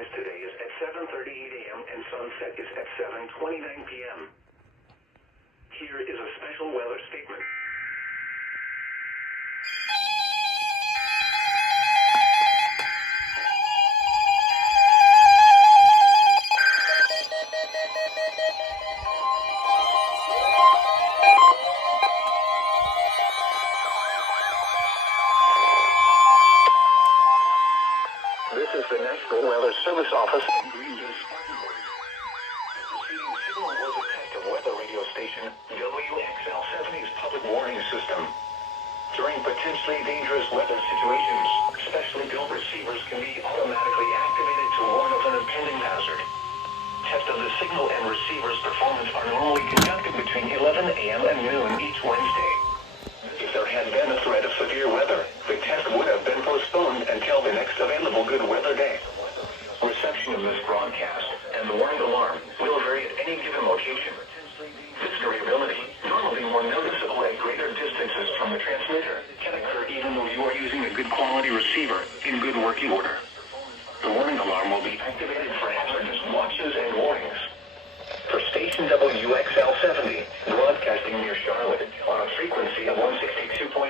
sunrise today is at 7:38 a.m. and sunset is at 7:29 p.m. Here is a special weather statement. This is the National Weather Service Office in Greenville, Spartanburg. The preceding signal was a test of weather radio station WXL70's public warning system. During potentially dangerous weather situations, specially built receivers can be automatically activated to warn of an impending hazard. Tests of the signal and receiver's performance are normally conducted between 11 a.m. and noon each Wednesday. If there had been a threat of severe weather, the test would have been postponed until the next available good weather day. Reception of this broadcast and the warning alarm will vary at any given location. This variability, normally more noticeable at greater distances from the transmitter, can occur even though you are using a good quality receiver in good working order. The warning alarm will be activated for hazardous watches and warnings. For station WXL70, broadcasting near Charlotte on a frequency of 162.475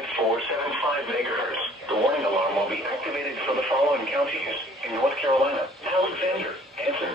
megahertz, the warning alarm will be activated for the following counties in North Carolina: Alexander, Anson,